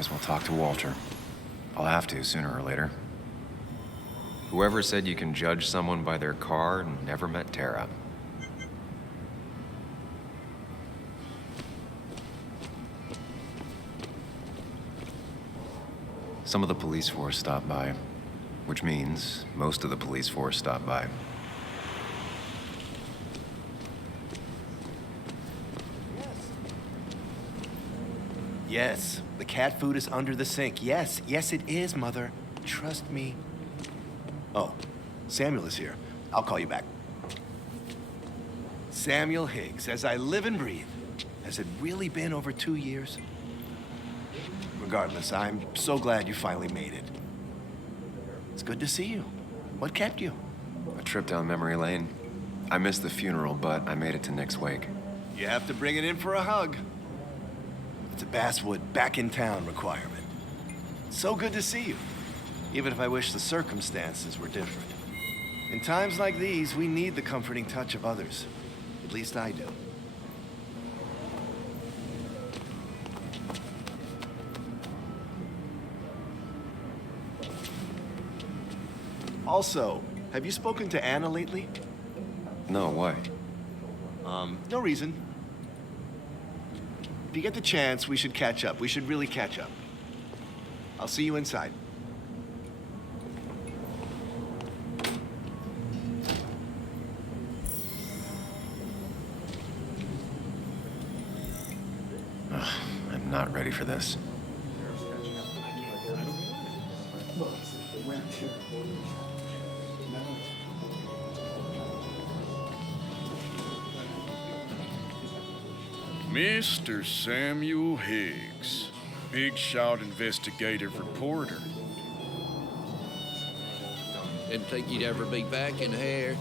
as well talk to Walter. I'll have to, sooner or later. Whoever said you can judge someone by their car never met Tara. Some of the police force stopped by, which means most of the police force stopped by. Yes, the cat food is under the sink. Yes, yes it is, Mother. Trust me. Oh, Samuel is here. I'll call you back. Samuel Higgs, as I live and breathe. Has it really been over 2 years? Regardless, I'm so glad you finally made it. It's good to see you. What kept you? A trip down memory lane. I missed the funeral, but I made it to Nick's wake. You have to bring it in for a hug. It's a Basswood back in town requirement. So good to see you, even if I wish the circumstances were different. In times like these, we need the comforting touch of others. At least I do. Also, have you spoken to Anna lately? No, why? No reason. If you get the chance, we should catch up. We should really catch up. I'll see you inside. I'm not ready for this. Mr. Samuel Higgs, big shot investigative reporter. Didn't think you'd ever be back in here.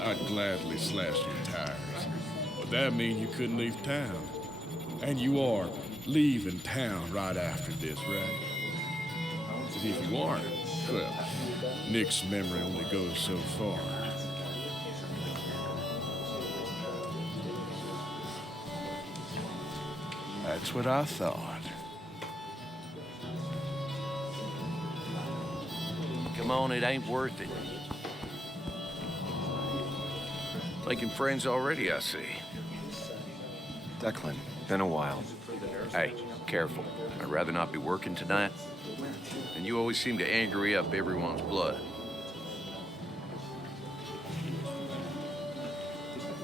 I'd gladly slash your tires, but that mean you couldn't leave town. And you are leaving town right after this, right? Because if you aren't, well, Nick's memory only goes so far. That's what I thought. Come on, it ain't worth it. Making friends already, I see. Declan, been a while. Hey, careful. I'd rather not be working tonight. And you always seem to angry up everyone's blood.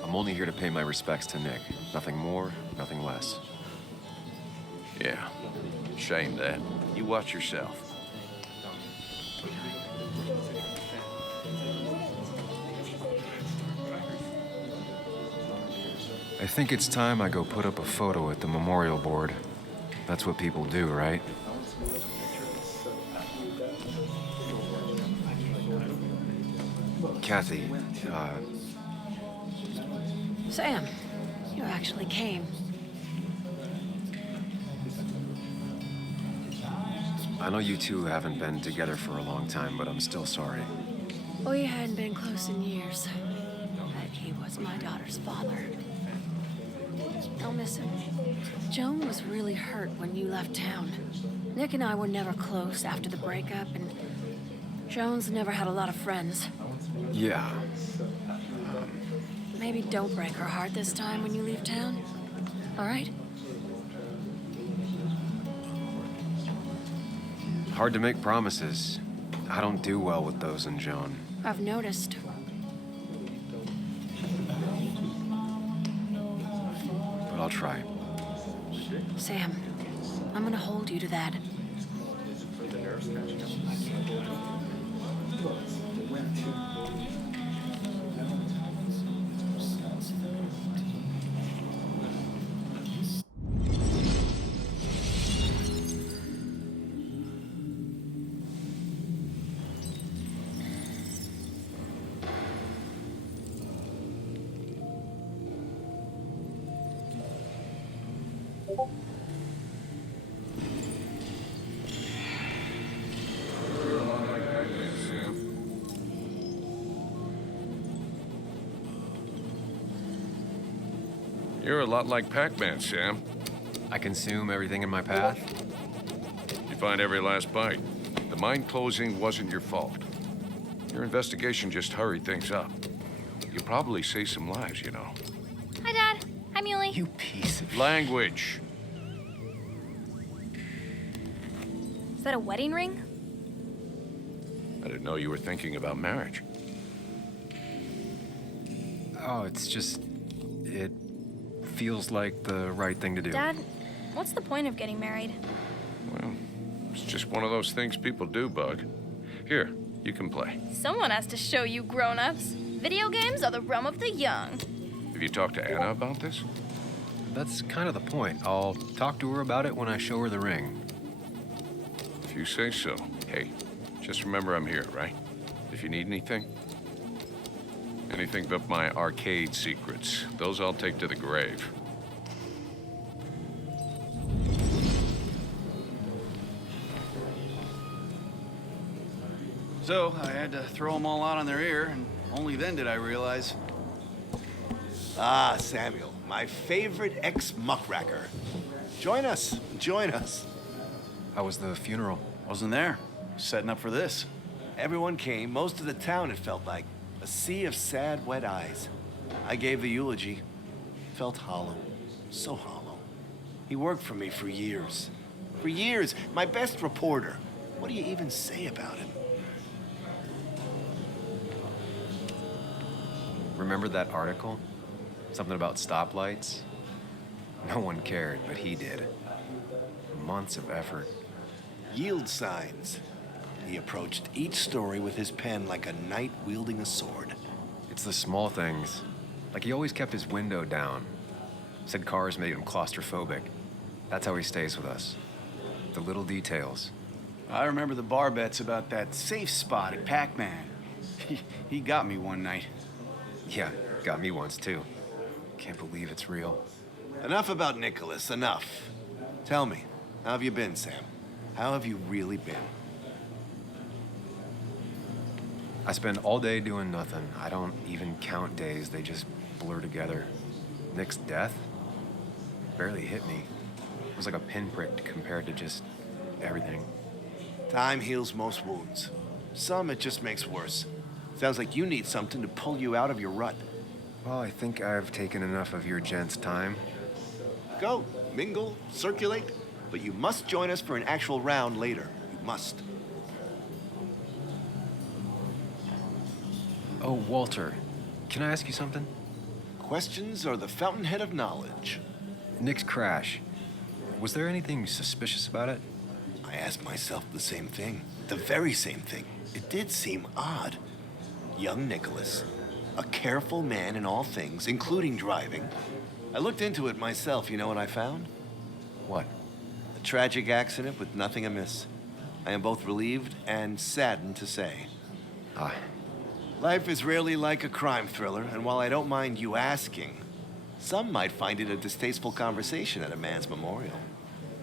I'm only here to pay my respects to Nick. Nothing more, nothing less. Yeah, shame that. You watch yourself. I think it's time I go put up a photo at the memorial board. That's what people do, right? Kathy, Sam, you actually came. I know you two haven't been together for a long time, but I'm still sorry. We hadn't been close in years. But he was my daughter's father. I'll miss him. Joan was really hurt when you left town. Nick and I were never close after the breakup, and Joan's never had a lot of friends. Yeah. Maybe don't break her heart this time when you leave town. All right? Hard to make promises. I don't do well with those in Joan. I've noticed. But I'll try. Sam, I'm gonna hold you to that. You're a lot like Pac-Man, Sam. I consume everything in my path. find every last bite. The mine closing wasn't your fault. Your investigation just hurried things up. You probably saved some lives, you know. Hi, Dad. Hi, Muley. You piece of Language. Is that a wedding ring? I didn't know you were thinking about marriage. Oh, it's just... it feels like the right thing to do. Dad, what's the point of getting married? Well, it's just one of those things people do, Bug. Here, you can play. Someone has to show you grown-ups. Video games are the realm of the young. Have you talked to Anna about this? That's kind of the point. I'll talk to her about it when I show her the ring. If you say so. Hey, just remember I'm here, right? If you need anything. Anything but my arcade secrets. Those I'll take to the grave. So I had to throw them all out on their ear, and only then did I realize. Ah, Samuel, my favorite ex-muckracker. Join us, join us. How was the funeral? Wasn't there. Setting up for this. Everyone came, most of the town, it felt like. A sea of sad, wet eyes. I gave the eulogy. Felt hollow. So hollow. He worked for me for years. For years, my best reporter. What do you even say about him? Remember that article? Something about stoplights? No one cared, but he did. Months of effort. Yield signs. He approached each story with his pen like a knight wielding a sword. It's the small things. Like he always kept his window down. Said cars made him claustrophobic. That's how he stays with us. The little details. I remember the bar bets about that safe spot at Pac-Man. He got me one night. Yeah, got me once too. Can't believe it's real. Enough about Nicholas, enough. Tell me, how have you been, Sam? How have you really been? I spend all day doing nothing. I don't even count days. They just blur together. Nick's death barely hit me. It was like a pinprick compared to just everything. Time heals most wounds. Some it just makes worse. Sounds like you need something to pull you out of your rut. Well, I think I've taken enough of your gents' time. Go, mingle, circulate, but you must join us for an actual round later. You must. Oh, Walter, can I ask you something? Questions are the fountainhead of knowledge. Nick's crash. Was there anything suspicious about it? I asked myself the same thing. The very same thing. It did seem odd. Young Nicholas, a careful man in all things, including driving. I looked into it myself. You know what I found? What? A tragic accident with nothing amiss. I am both relieved and saddened to say. Ah, Life is rarely like a crime thriller, and while I don't mind you asking, some might find it a distasteful conversation at a man's memorial.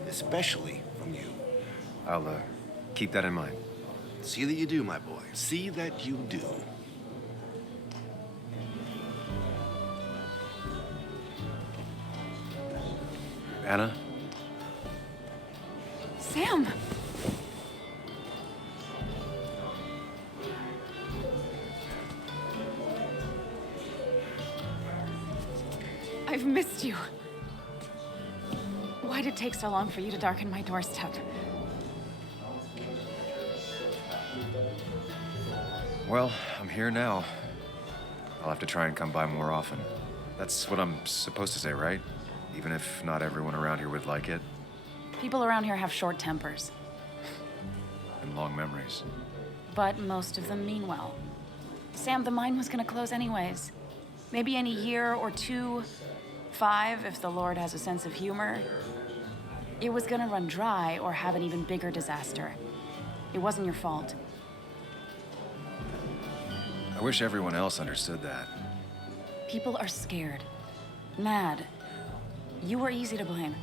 Especially from you. I'll keep that in mind. See that you do, my boy. See that you do. Anna? Sam! I've missed you. Why'd it take so long for you to darken my doorstep? Well, I'm here now. I'll have to try and come by more often. That's what I'm supposed to say, right? Even if not everyone around here would like it. People around here have short tempers, And long memories. but most of them mean well. Sam, the mine was gonna close anyways. Maybe in a year or 2, 5, if the Lord has a sense of humor. It was gonna run dry or have an even bigger disaster. It wasn't your fault. I wish everyone else understood that. People are scared. Mad. You were easy to blame.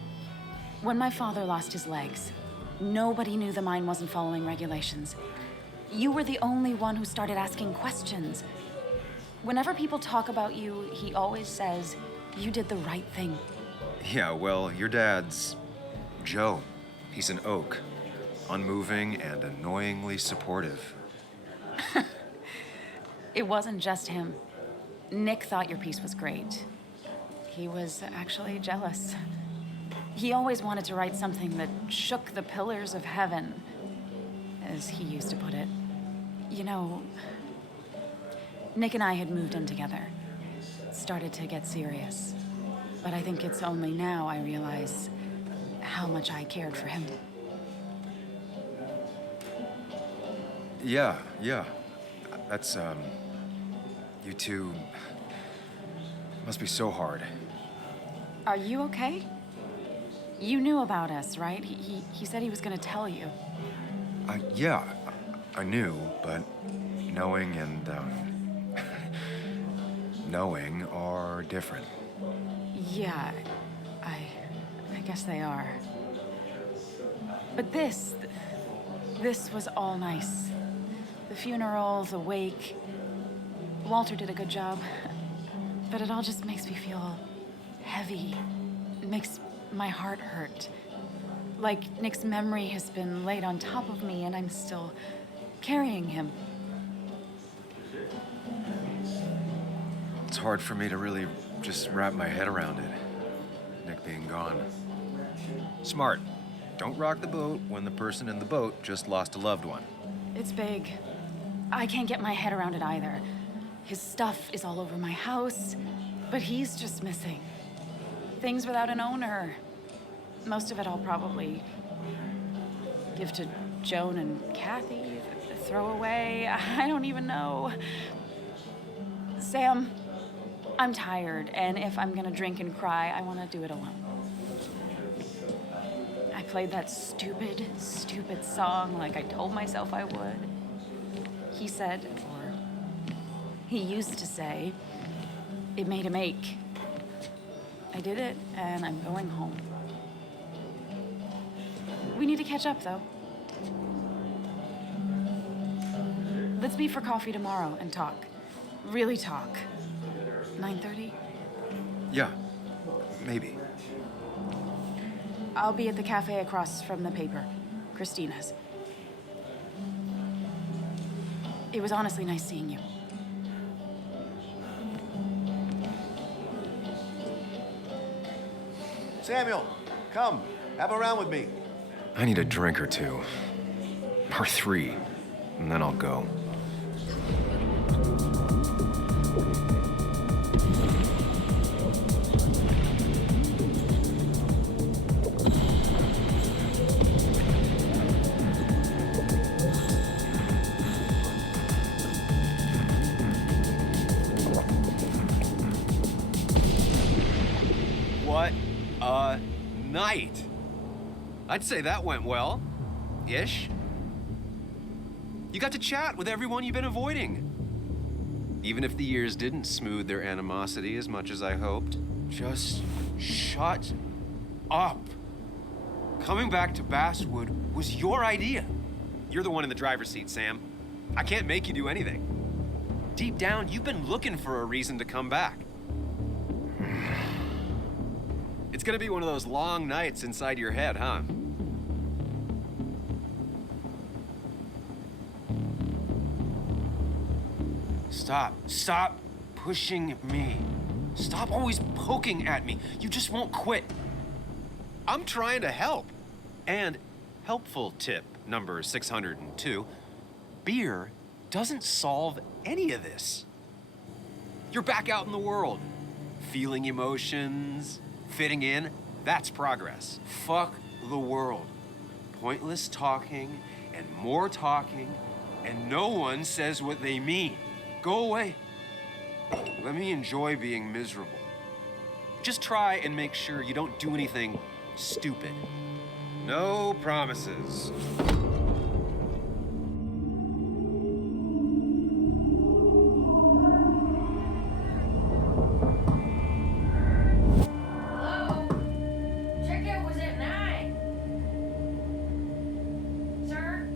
When my father lost his legs, nobody knew the mine wasn't following regulations. You were the only one who started asking questions. Whenever people talk about you, he always says, you did the right thing. Yeah, well, your dad's Joe. He's an oak. unmoving and annoyingly supportive. It wasn't just him. Nick thought your piece was great. He was actually jealous. He always wanted to write something that shook the pillars of heaven, as he used to put it. You know, Nick and I had moved in together. Started to get serious. But I think it's only now I realize how much I cared for him. Yeah. That's, you two must be so hard. Are you okay? You knew about us, right? He said he was gonna tell you. Yeah, I knew, but knowing and, knowing are different. Yeah, I guess they are. But this was all nice. The funeral, the wake. Walter did a good job. But it all just makes me feel heavy. It makes my heart hurt. Like Nick's memory has been laid on top of me and I'm still carrying him. It's hard for me to really just wrap my head around it, Nick being gone. Smart. Don't rock the boat when the person in the boat just lost a loved one. It's big. I can't get my head around it either. His stuff is all over my house, but he's just missing. Things without an owner. Most of it I'll probably give to Joan and Kathy, throw away. I don't even know. Sam, I'm tired, and if I'm gonna drink and cry, I want to do it alone. I played that stupid song like I told myself I would. He said, or he used to say, it made him ache. I did it, and I'm going home. We need to catch up, though. Let's meet for coffee tomorrow and talk. Really talk. 9:30? Yeah, maybe. I'll be at the cafe across from the paper, Christina's. It was honestly nice seeing you. Samuel, come. Have a round with me. I need a drink or two. Or 3, and then I'll go. What a night! I'd say that went well. Ish. You got to chat with everyone you've been avoiding. Even if the years didn't smooth their animosity as much as I hoped. Just shut up. Coming back to Basswood was your idea. You're the one in the driver's seat, Sam. I can't make you do anything. Deep down, you've been looking for a reason to come back. It's gonna be one of those long nights inside your head, huh? Stop pushing me. Stop always poking at me. You just won't quit. I'm trying to help. And helpful tip number 602, beer doesn't solve any of this. You're back out in the world, feeling emotions, fitting in. That's progress. Fuck the world. Pointless talking and more talking, and no one says what they mean. Go away. Let me enjoy being miserable. Just try and make sure you don't do anything stupid. No promises. Hello? Checkout was at 9. Sir,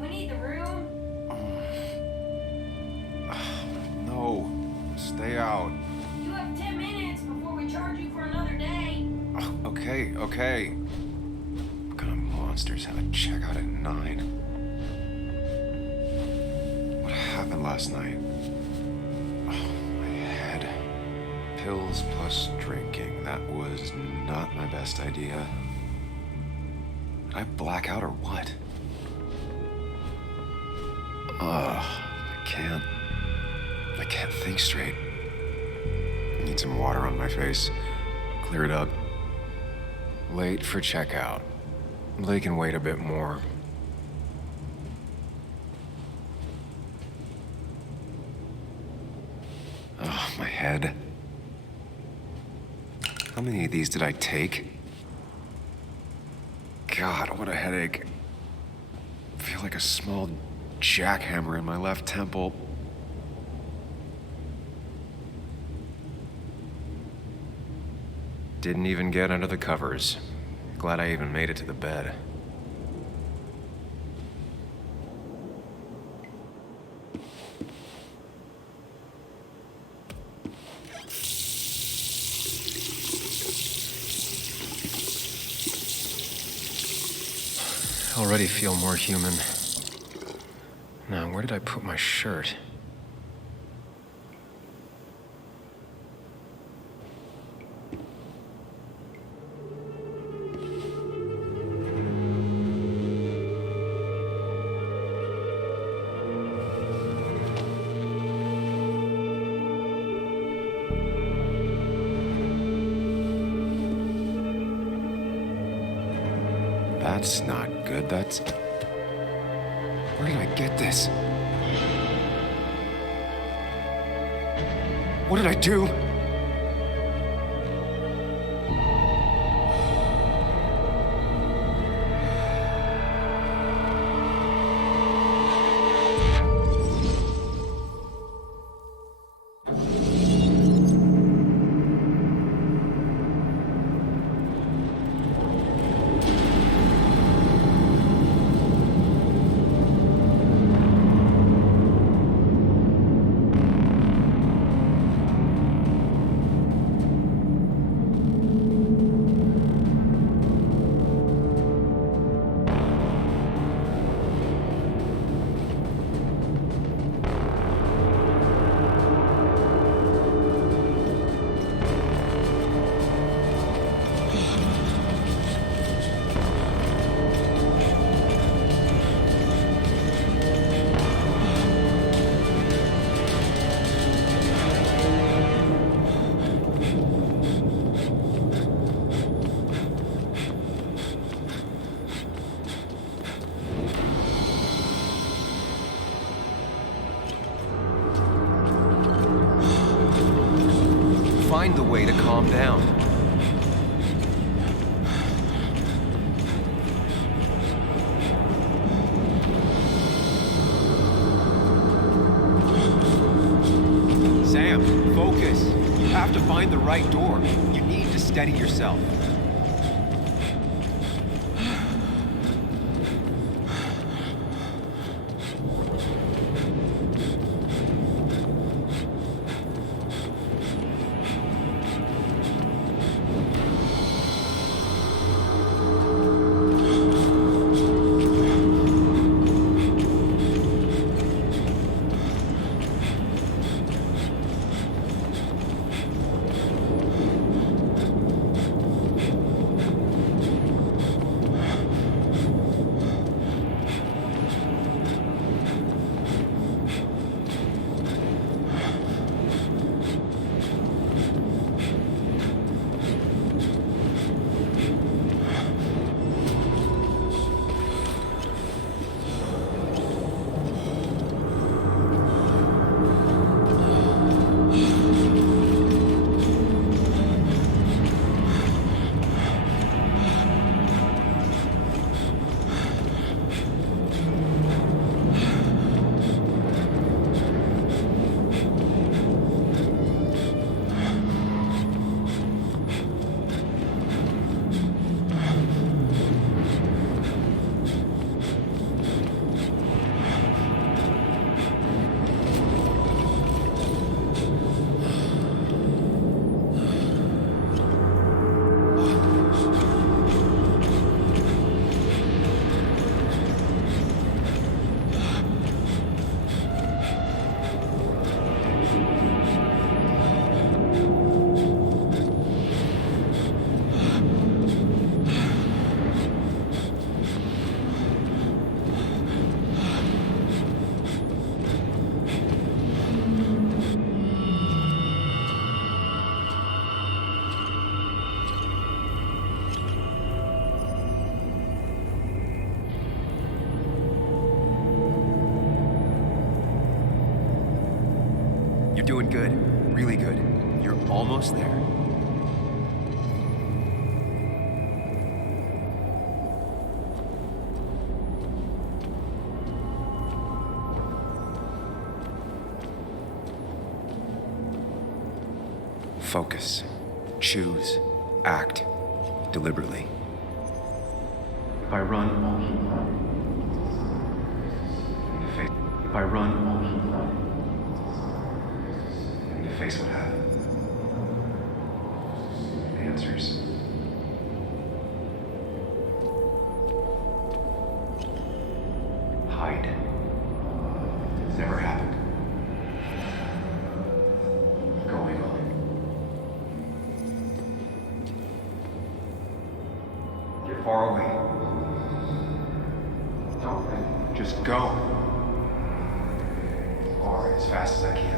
we need the room. No, stay out. You have 10 minutes before we charge you for another day. Okay. Come on. monsters have a checkout at 9. What happened last night? Oh, my head. Pills plus drinking. That was not my best idea. Did I black out or what? I can't think straight. I need some water on my face. Clear it up. Late for checkout. They can wait a bit more. Oh, my head. How many of these did I take? God, what a headache. I feel like a small jackhammer in my left temple. Didn't even get under the covers. Glad I even made it to the bed. Already feel more human. Now, where did I put my shirt? That's not good. That's... Where did I get this? What did I do? Find the way to calm down. Sam, focus. You have to find the right door. You need to steady yourself. doing good. Really good. You're almost there. Focus. Choose. Act. Deliberately. If I run, I'll keep running. If I run, I'll keep running. I need to face what happened. Answers. Hide. It's never happened. Going on. Get far away. Don't think. Just go. Or as fast as I can.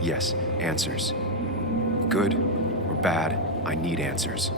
Yes, answers. Good or bad, I need answers.